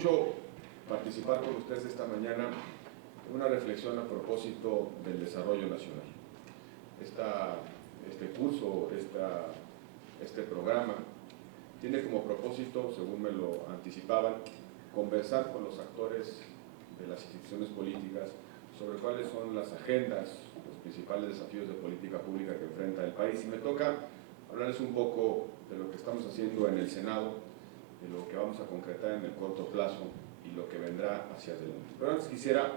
Mucho participar con ustedes esta mañana en una reflexión a propósito del desarrollo nacional. Este curso, este programa, tiene como propósito, según me lo anticipaban, conversar con los actores de las instituciones políticas sobre cuáles son las agendas, los principales desafíos de política pública que enfrenta el país. Y me toca hablarles un poco de lo que estamos haciendo en el Senado, de lo que vamos a concretar en el corto plazo y lo que vendrá hacia adelante. Pero antes quisiera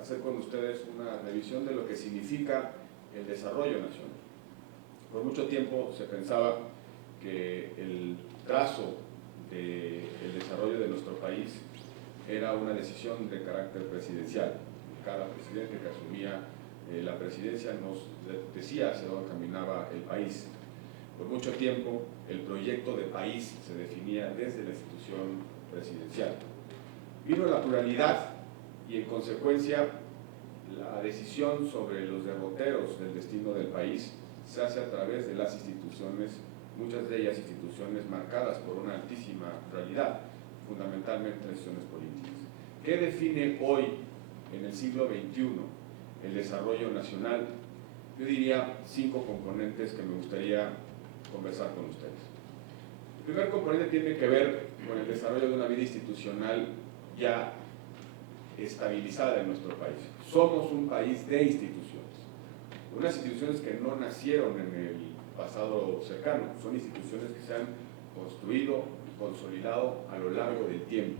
hacer con ustedes una revisión de lo que significa el desarrollo nacional. Por mucho tiempo se pensaba que el trazo del desarrollo de nuestro país era una decisión de carácter presidencial. Cada presidente que asumía la presidencia nos decía hacia dónde caminaba el país. Por mucho tiempo, el proyecto de país se definía desde la institución presidencial. Vino la pluralidad y, en consecuencia, la decisión sobre los derroteros del destino del país se hace a través de las instituciones, muchas de ellas instituciones marcadas por una altísima pluralidad, fundamentalmente instituciones políticas. ¿Qué define hoy, en el siglo XXI, el desarrollo nacional? Yo diría 5 componentes que me gustaría conversar con ustedes. El primer componente tiene que ver con el desarrollo de una vida institucional ya estabilizada en nuestro país. Somos un país de instituciones, unas instituciones que no nacieron en el pasado cercano, son instituciones que se han construido y consolidado a lo largo del tiempo.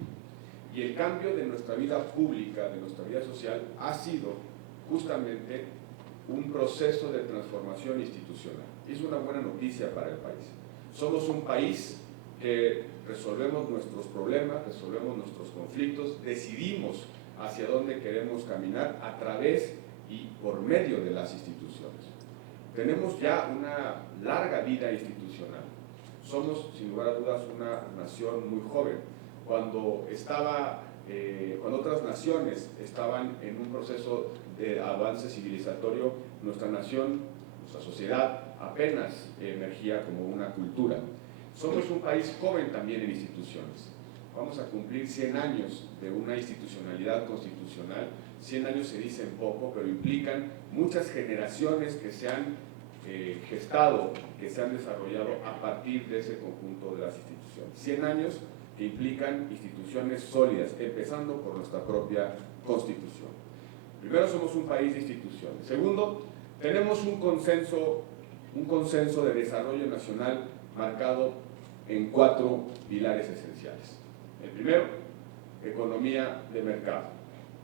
Y el cambio de nuestra vida pública, de nuestra vida social, ha sido justamente un proceso de transformación institucional. Es una buena noticia para el país. Somos un país que resolvemos nuestros problemas, resolvemos nuestros conflictos, decidimos hacia dónde queremos caminar a través y por medio de las instituciones. Tenemos ya una larga vida institucional. Somos, sin lugar a dudas, una nación muy joven. Cuando otras naciones estaban en un proceso de avance civilizatorio, nuestra nación, nuestra sociedad apenas emergía como una cultura. Somos un país joven también en instituciones. Vamos a cumplir 100 años de una institucionalidad constitucional. 100 años se dicen poco, pero implican muchas generaciones que se han gestado, que se han desarrollado a partir de ese conjunto de las instituciones. 100 años que implican instituciones sólidas, empezando por nuestra propia Constitución. Primero, somos un país de instituciones. Segundo, tenemos un consenso de desarrollo nacional marcado en 4 pilares esenciales. El primero, economía de mercado.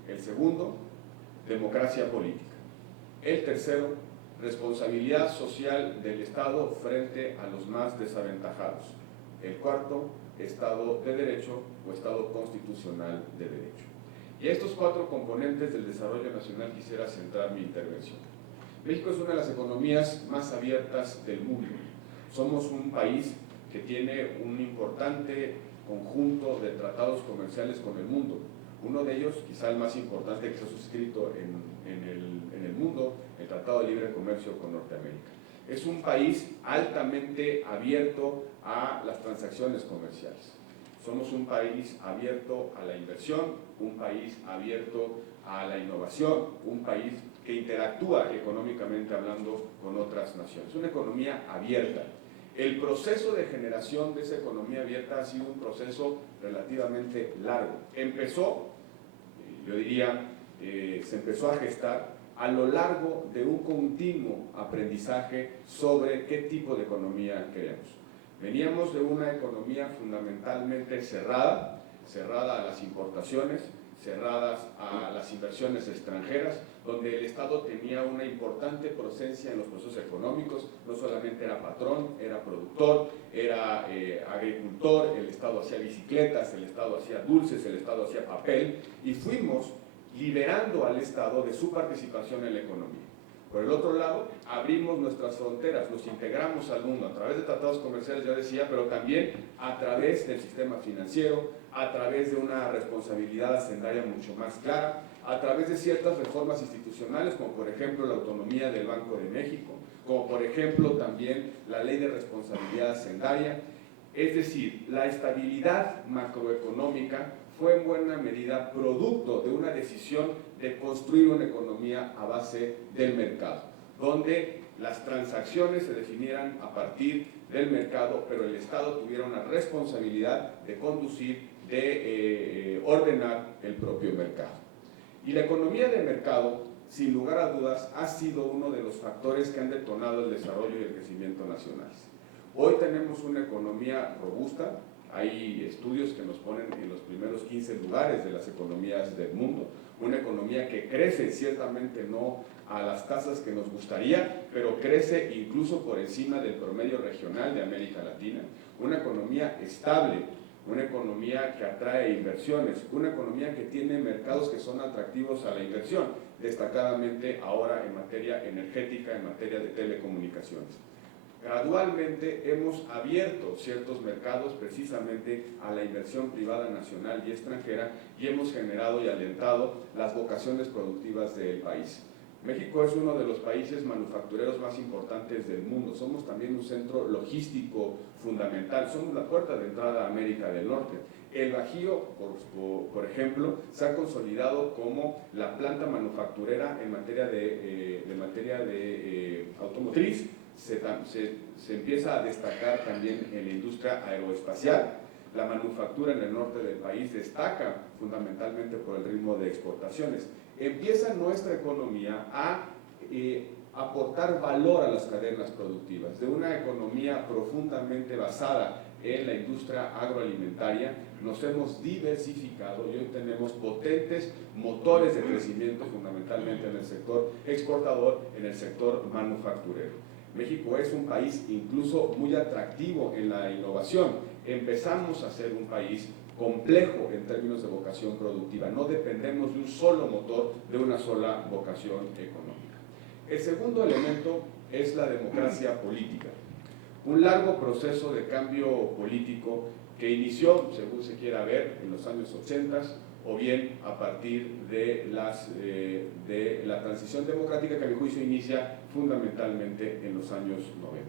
El segundo, democracia política. El tercero, responsabilidad social del Estado frente a los más desaventajados. El cuarto, Estado de Derecho o Estado constitucional de derecho. Y a estos 4 componentes del desarrollo nacional quisiera centrar mi intervención. México es una de las economías más abiertas del mundo. Somos un país que tiene un importante conjunto de tratados comerciales con el mundo. Uno de ellos, quizá el más importante que se ha suscrito en el mundo, el Tratado de Libre Comercio con Norteamérica. Es un país altamente abierto a las transacciones comerciales. Somos un país abierto a la inversión, un país abierto a la innovación, un país que interactúa económicamente hablando con otras naciones. Una economía abierta. El proceso de generación de esa economía abierta ha sido un proceso relativamente largo. Empezó, yo diría, se empezó a gestar a lo largo de un continuo aprendizaje sobre qué tipo de economía queremos. Veníamos de una economía fundamentalmente cerrada a las importaciones, cerradas a las inversiones extranjeras, donde el Estado tenía una importante presencia en los procesos económicos. No solamente era patrón, era productor, era agricultor, el Estado hacía bicicletas, el Estado hacía dulces, el Estado hacía papel, y fuimos liberando al Estado de su participación en la economía. Por el otro lado, abrimos nuestras fronteras, nos integramos al mundo a través de tratados comerciales, ya decía, pero también a través del sistema financiero, a través de una responsabilidad hacendaria mucho más clara, a través de ciertas reformas institucionales, como por ejemplo la autonomía del Banco de México, como por ejemplo también la ley de responsabilidad hacendaria. Es decir, la estabilidad macroeconómica fue en buena medida producto de una decisión de construir una economía a base del mercado, donde las transacciones se definieran a partir del mercado, pero el Estado tuviera una responsabilidad de conducir, de ordenar el propio mercado. Y la economía de mercado, sin lugar a dudas, ha sido uno de los factores que han detonado el desarrollo y el crecimiento nacionales. Hoy tenemos una economía robusta, hay estudios que nos ponen en los primeros 15 lugares de las economías del mundo, una economía que crece, ciertamente no a las tasas que nos gustaría, pero crece incluso por encima del promedio regional de América Latina, una economía estable, una economía que atrae inversiones, una economía que tiene mercados que son atractivos a la inversión, destacadamente ahora en materia energética, en materia de telecomunicaciones. Gradualmente hemos abierto ciertos mercados precisamente a la inversión privada nacional y extranjera y hemos generado y alentado las vocaciones productivas del país. México es uno de los países manufactureros más importantes del mundo, somos también un centro logístico fundamental, somos la puerta de entrada a América del Norte. El Bajío, por ejemplo, se ha consolidado como la planta manufacturera en materia de automotriz. Se empieza a destacar también en la industria aeroespacial. La manufactura en el norte del país destaca fundamentalmente por el ritmo de exportaciones. Empieza nuestra economía a aportar valor a las cadenas productivas. De una economía profundamente basada en la industria agroalimentaria, nos hemos diversificado y hoy tenemos potentes motores de crecimiento fundamentalmente en el sector exportador, en el sector manufacturero. México es un país incluso muy atractivo en la innovación. Empezamos a ser un país complejo en términos de vocación productiva. No dependemos de un solo motor, de una sola vocación económica. El segundo elemento es la democracia política. Un largo proceso de cambio político que inició, según se quiera ver, en los años 80 o bien a partir de la transición democrática que a mi juicio inicia fundamentalmente en los años 90.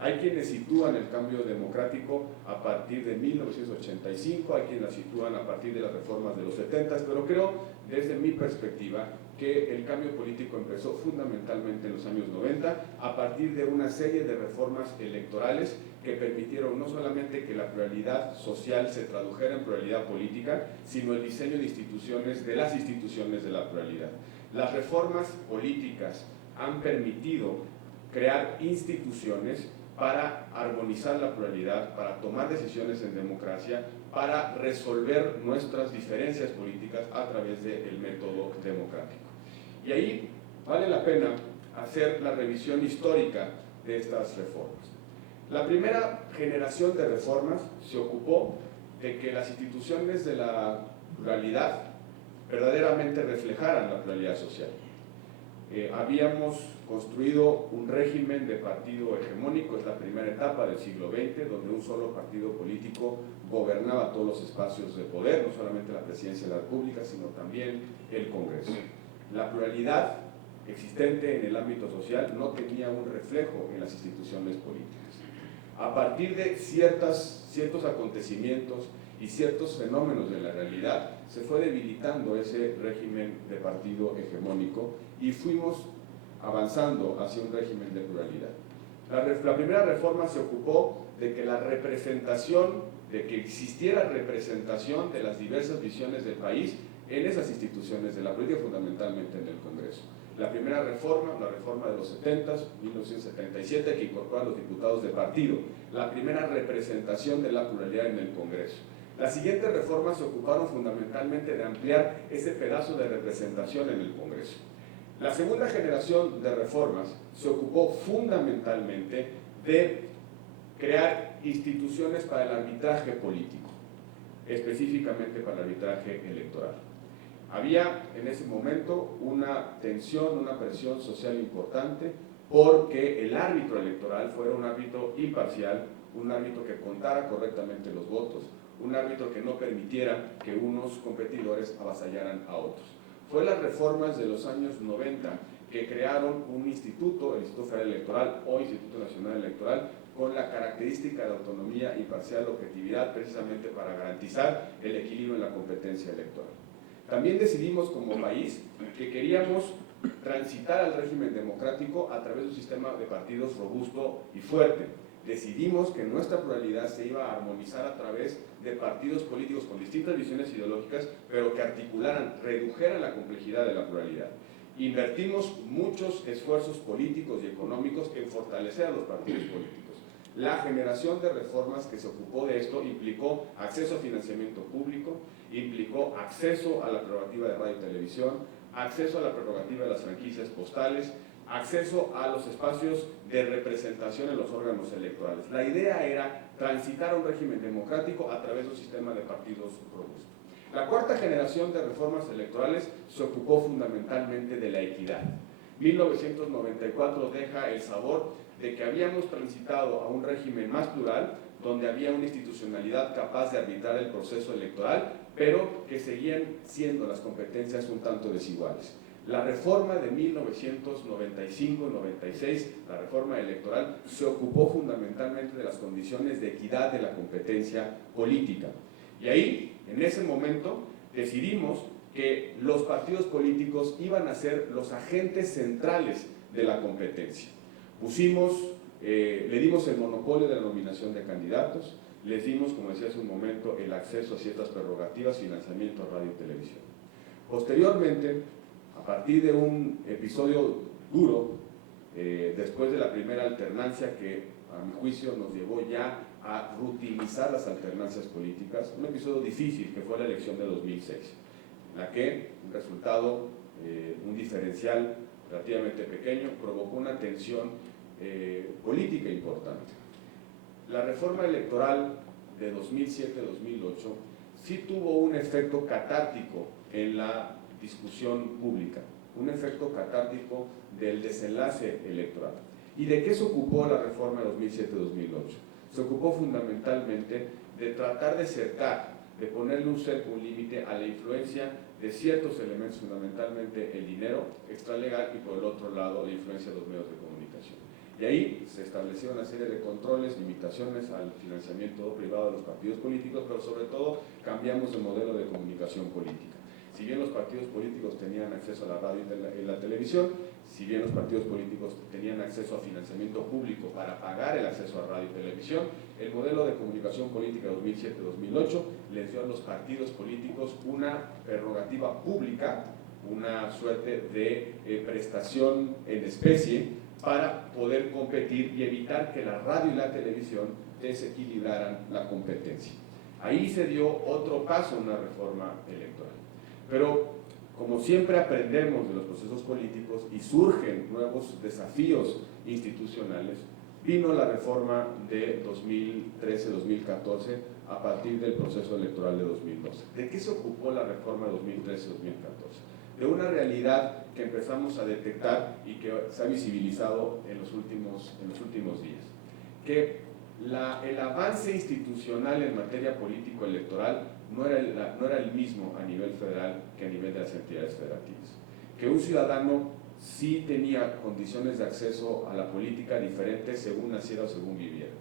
Hay quienes sitúan el cambio democrático a partir de 1985, hay quienes la sitúan a partir de las reformas de los 70, pero creo, desde mi perspectiva, que el cambio político empezó fundamentalmente en los años 90 a partir de una serie de reformas electorales que permitieron no solamente que la pluralidad social se tradujera en pluralidad política, sino el diseño de instituciones, de las instituciones de la pluralidad. Las reformas políticas han permitido crear instituciones para armonizar la pluralidad, para tomar decisiones en democracia, para resolver nuestras diferencias políticas a través del método democrático. Y ahí vale la pena hacer la revisión histórica de estas reformas. La primera generación de reformas se ocupó de que las instituciones de la pluralidad verdaderamente reflejaran la pluralidad social. Habíamos construido un régimen de partido hegemónico, es la primera etapa del siglo XX, donde un solo partido político gobernaba todos los espacios de poder, no solamente la presidencia de la República, sino también el Congreso. La pluralidad existente en el ámbito social no tenía un reflejo en las instituciones políticas. A partir de ciertos acontecimientos y ciertos fenómenos de la realidad, se fue debilitando ese régimen de partido hegemónico y fuimos avanzando hacia un régimen de pluralidad. La primera reforma se ocupó de que la representación, de que existiera representación de las diversas visiones del país en esas instituciones de la política, fundamentalmente en el Congreso. La primera reforma, la reforma de los 70, 1977, que incorpora a los diputados de partido, la primera representación de la pluralidad en el Congreso. Las siguientes reformas se ocuparon fundamentalmente de ampliar ese pedazo de representación en el Congreso. La segunda generación de reformas se ocupó fundamentalmente de crear instituciones para el arbitraje político, específicamente para el arbitraje electoral. Había en ese momento una tensión, una presión social importante porque el árbitro electoral fuera un árbitro imparcial, un árbitro que contara correctamente los votos, un árbitro que no permitiera que unos competidores avasallaran a otros. Fue las reformas de los años 90 que crearon un instituto, el Instituto Federal Electoral o Instituto Nacional Electoral, con la característica de autonomía, imparcial, objetividad, precisamente para garantizar el equilibrio en la competencia electoral. También decidimos como país que queríamos transitar al régimen democrático a través de un sistema de partidos robusto y fuerte. Decidimos que nuestra pluralidad se iba a armonizar a través de partidos políticos con distintas visiones ideológicas, pero que articularan, redujeran la complejidad de la pluralidad. Invertimos muchos esfuerzos políticos y económicos en fortalecer a los partidos políticos. La generación de reformas que se ocupó de esto implicó acceso a financiamiento público, implicó acceso a la prerrogativa de radio y televisión, acceso a la prerrogativa de las franquicias postales, acceso a los espacios de representación en los órganos electorales. La idea era transitar a un régimen democrático a través de un sistema de partidos robusto. La cuarta generación de reformas electorales se ocupó fundamentalmente de la equidad. 1994 deja el sabor de que habíamos transitado a un régimen más plural, donde había una institucionalidad capaz de arbitrar el proceso electoral, pero que seguían siendo las competencias un tanto desiguales. La reforma de 1995-96, la reforma electoral, se ocupó fundamentalmente de las condiciones de equidad de la competencia política. Y ahí, en ese momento, decidimos que los partidos políticos iban a ser los agentes centrales de la competencia. Le dimos el monopolio de la nominación de candidatos, les dimos, como decía hace un momento, el acceso a ciertas prerrogativas, financiamiento a radio y televisión. Posteriormente, a partir de un episodio duro, después de la primera alternancia que a mi juicio nos llevó ya a rutinizar las alternancias políticas, un episodio difícil que fue la elección de 2006, en la que un resultado, un diferencial relativamente pequeño, provocó una tensión política importante. La reforma electoral de 2007-2008 sí tuvo un efecto catártico en la discusión pública, un efecto catártico del desenlace electoral. ¿Y de qué se ocupó la reforma de 2007-2008? Se ocupó fundamentalmente de tratar de cercar, de ponerle un cerco, un límite a la influencia de ciertos elementos, fundamentalmente el dinero extralegal y por el otro lado la influencia de los medios de comunicación. Y ahí se estableció una serie de controles, limitaciones al financiamiento privado de los partidos políticos, pero sobre todo cambiamos de modelo de comunicación política. Si bien los partidos políticos tenían acceso a la radio y la televisión, si bien los partidos políticos tenían acceso a financiamiento público para pagar el acceso a radio y televisión, el modelo de comunicación política 2007-2008 les dio a los partidos políticos una prerrogativa pública, una suerte de prestación en especie para poder competir y evitar que la radio y la televisión desequilibraran la competencia. Ahí se dio otro paso en una reforma electoral. Pero como siempre aprendemos de los procesos políticos y surgen nuevos desafíos institucionales, vino la reforma de 2013-2014 a partir del proceso electoral de 2012. ¿De qué se ocupó la reforma de 2013-2014? De una realidad que empezamos a detectar y que se ha visibilizado en los últimos días, que el avance institucional en materia político-electoral no era el mismo a nivel federal que a nivel de las entidades federativas. Que un ciudadano sí tenía condiciones de acceso a la política diferentes según naciera o según viviera.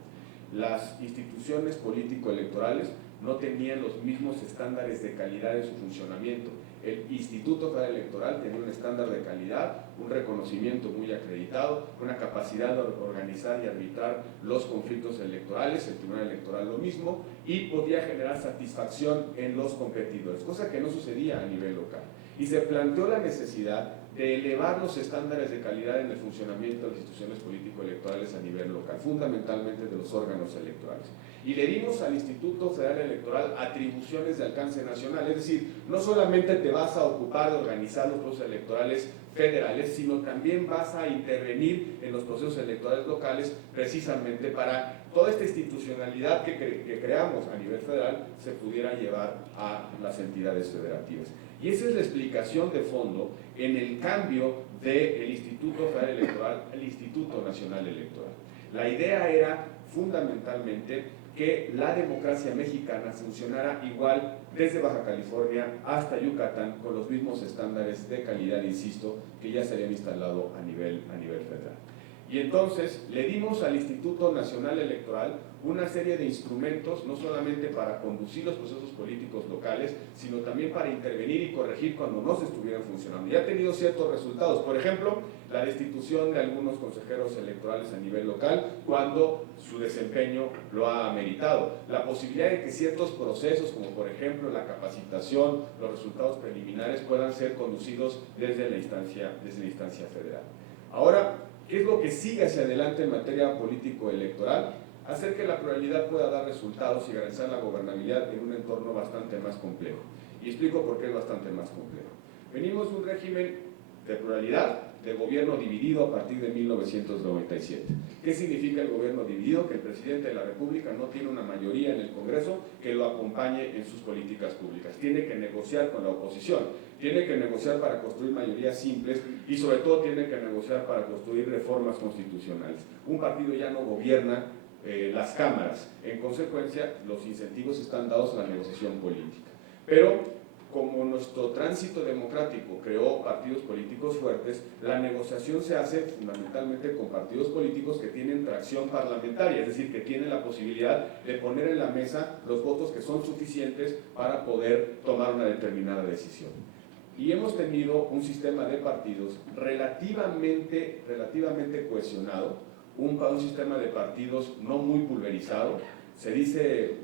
Las instituciones político-electorales no tenían los mismos estándares de calidad en su funcionamiento. El Instituto Federal Electoral tenía un estándar de calidad, un reconocimiento muy acreditado, una capacidad de organizar y arbitrar los conflictos electorales, el Tribunal Electoral lo mismo, y podía generar satisfacción en los competidores, cosa que no sucedía a nivel local. Y se planteó la necesidad de elevar los estándares de calidad en el funcionamiento de las instituciones político-electorales a nivel local, fundamentalmente de los órganos electorales. Y le dimos al Instituto Federal Electoral atribuciones de alcance nacional, es decir, no solamente te vas a ocupar de organizar los procesos electorales federales, sino también vas a intervenir en los procesos electorales locales precisamente para toda esta institucionalidad que creamos a nivel federal se pudiera llevar a las entidades federativas. Y esa es la explicación de fondo en el cambio del Instituto Federal Electoral al Instituto Nacional Electoral. La idea era fundamentalmente que la democracia mexicana funcionara igual desde Baja California hasta Yucatán con los mismos estándares de calidad, insisto, que ya se habían instalado a nivel federal. Y entonces le dimos al Instituto Nacional Electoral una serie de instrumentos, no solamente para conducir los procesos políticos locales, sino también para intervenir y corregir cuando no se estuvieran funcionando. Y ha tenido ciertos resultados. Por ejemplo, la destitución de algunos consejeros electorales a nivel local cuando su desempeño lo ha ameritado. La posibilidad de que ciertos procesos, como por ejemplo la capacitación, los resultados preliminares, puedan ser conducidos desde la instancia federal. Ahora, ¿qué es lo que sigue hacia adelante en materia político-electoral? Hacer que la pluralidad pueda dar resultados y garantizar la gobernabilidad en un entorno bastante más complejo. Y explico por qué es bastante más complejo. Venimos de un régimen de pluralidad, de gobierno dividido a partir de 1997. ¿Qué significa el gobierno dividido? Que el presidente de la República no tiene una mayoría en el Congreso que lo acompañe en sus políticas públicas. Tiene que negociar con la oposición, tiene que negociar para construir mayorías simples y sobre todo tiene que negociar para construir reformas constitucionales. Un partido ya no gobierna las cámaras, en consecuencia los incentivos están dados a la negociación política. Pero como nuestro tránsito democrático creó partidos políticos fuertes, la negociación se hace fundamentalmente con partidos políticos que tienen tracción parlamentaria, es decir, que tienen la posibilidad de poner en la mesa los votos que son suficientes para poder tomar una determinada decisión. Y hemos tenido un sistema de partidos relativamente cohesionado, un sistema de partidos no muy pulverizado. Se dice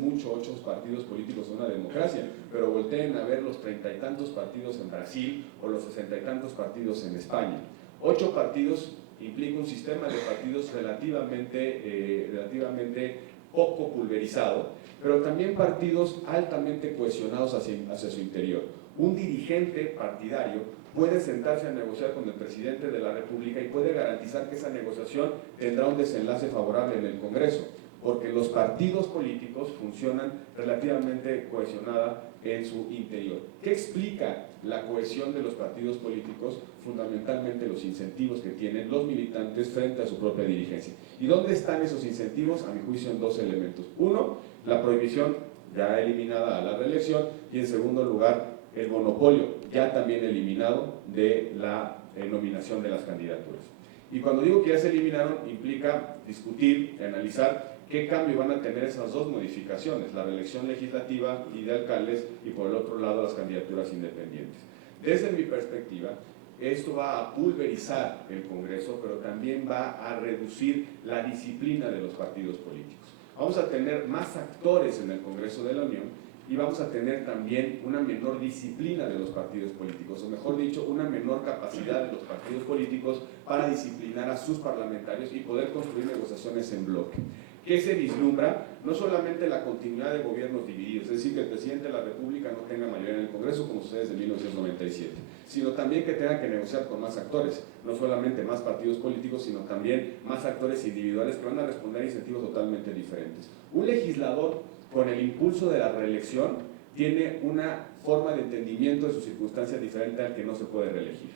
mucho 8 partidos políticos en una democracia, pero volteen a ver los 30 y tantos partidos en Brasil o los 60 y tantos partidos en España. 8 partidos implica un sistema de partidos relativamente poco pulverizado, pero también partidos altamente cohesionados hacia su interior. Un dirigente partidario puede sentarse a negociar con el presidente de la República y puede garantizar que esa negociación tendrá un desenlace favorable en el Congreso, porque los partidos políticos funcionan relativamente cohesionada en su interior. ¿Qué explica la cohesión de los partidos políticos? Fundamentalmente los incentivos que tienen los militantes frente a su propia dirigencia. ¿Y dónde están esos incentivos? A mi juicio en 2 elementos. Uno, la prohibición ya eliminada a la reelección, y en segundo lugar, el monopolio ya también eliminado de la nominación de las candidaturas. Y cuando digo que ya se eliminaron, implica discutir, analizar qué cambio van a tener esas 2 modificaciones, la reelección legislativa y de alcaldes, y por el otro lado las candidaturas independientes. Desde mi perspectiva, esto va a pulverizar el Congreso, pero también va a reducir la disciplina de los partidos políticos. Vamos a tener más actores en el Congreso de la Unión y vamos a tener también una menor disciplina de los partidos políticos, o mejor dicho, una menor capacidad de los partidos políticos para disciplinar a sus parlamentarios y poder construir negociaciones en bloque. ¿Qué se vislumbra? No solamente la continuidad de gobiernos divididos, es decir, que el presidente de la República no tenga mayoría en el Congreso como sucede desde 1997, sino también que tenga que negociar con más actores, no solamente más partidos políticos, sino también más actores individuales que van a responder a incentivos totalmente diferentes. Un legislador con el impulso de la reelección tiene una forma de entendimiento de sus circunstancias diferente al que no se puede reelegir.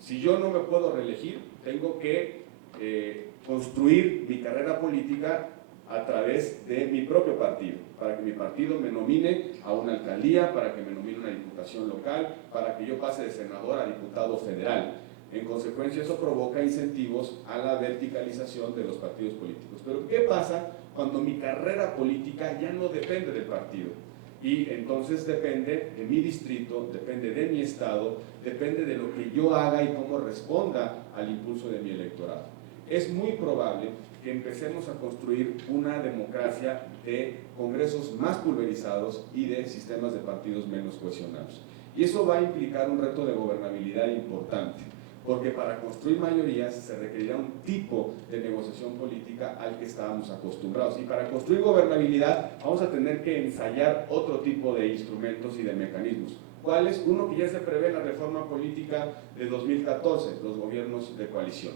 Si yo no me puedo reelegir, tengo que construir mi carrera política a través de mi propio partido, para que mi partido me nomine a una alcaldía, para que me nomine a una diputación local, para que yo pase de senador a diputado federal. En consecuencia, eso provoca incentivos a la verticalización de los partidos políticos. Pero ¿qué pasa cuando mi carrera política ya no depende del partido? Y entonces depende de mi distrito, depende de mi estado, depende de lo que yo haga y cómo responda al impulso de mi electorado. Es muy probable que empecemos a construir una democracia de congresos más pulverizados y de sistemas de partidos menos cohesionados. Y eso va a implicar un reto de gobernabilidad importante, porque para construir mayorías se requerirá un tipo de negociación política al que estábamos acostumbrados. Y para construir gobernabilidad vamos a tener que ensayar otro tipo de instrumentos y de mecanismos. ¿Cuál es? Uno que ya se prevé en la reforma política de 2014, los gobiernos de coalición.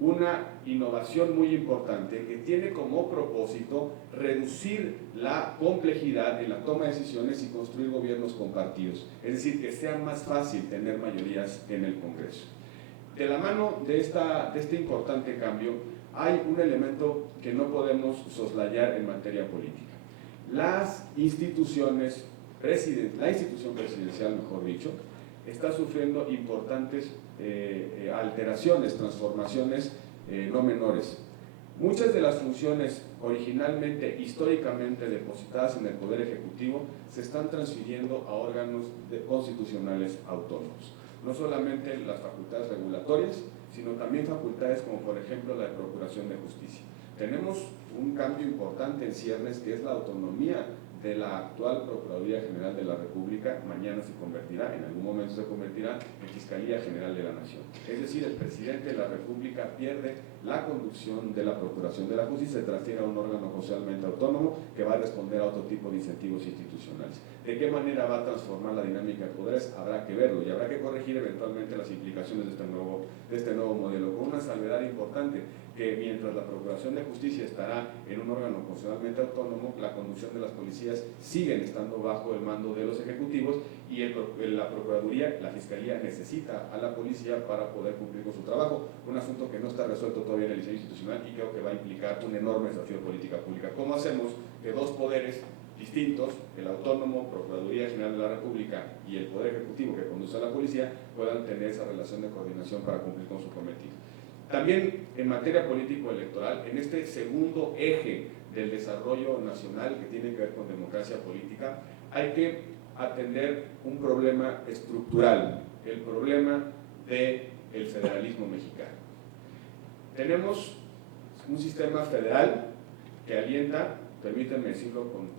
Una innovación muy importante que tiene como propósito reducir la complejidad en la toma de decisiones y construir gobiernos compartidos, es decir, que sea más fácil tener mayorías en el Congreso. De la mano de este importante cambio hay un elemento que no podemos soslayar en materia política. Las instituciones, la institución presidencial, mejor dicho, está sufriendo importantes alteraciones, transformaciones no menores. Muchas de las funciones originalmente, históricamente depositadas en el Poder Ejecutivo se están transfiriendo a órganos constitucionales autónomos. No solamente las facultades regulatorias, sino también facultades como por ejemplo la de Procuración de Justicia. Tenemos un cambio importante en ciernes, que es la autonomía de la actual Procuraduría General de la República. Mañana se convertirá, en algún momento se convertirá en Fiscalía General de la Nación. Es decir, el presidente de la República pierde la conducción de la Procuración de la Justicia, se transfiere a un órgano socialmente autónomo que va a responder a otro tipo de incentivos institucionales. ¿De qué manera va a transformar la dinámica de poderes? Habrá que verlo y habrá que corregir eventualmente las implicaciones de este nuevo modelo, con una salvedad importante, que mientras la Procuración de Justicia estará en un órgano constitucionalmente autónomo, la conducción de las policías siguen estando bajo el mando de los ejecutivos y la Procuraduría, la Fiscalía necesita a la policía para poder cumplir con su trabajo, un asunto que no está resuelto todavía en el diseño institucional y creo que va a implicar un enorme desafío de política pública. ¿Cómo hacemos que dos poderes distintos, el autónomo, Procuraduría General de la República, y el Poder Ejecutivo que conduce a la policía, puedan tener esa relación de coordinación para cumplir con su cometido? También en materia político-electoral, en este segundo eje del desarrollo nacional que tiene que ver con democracia política, hay que atender un problema estructural, el problema del federalismo mexicano. Tenemos un sistema federal que alienta, permítanme decirlo con todo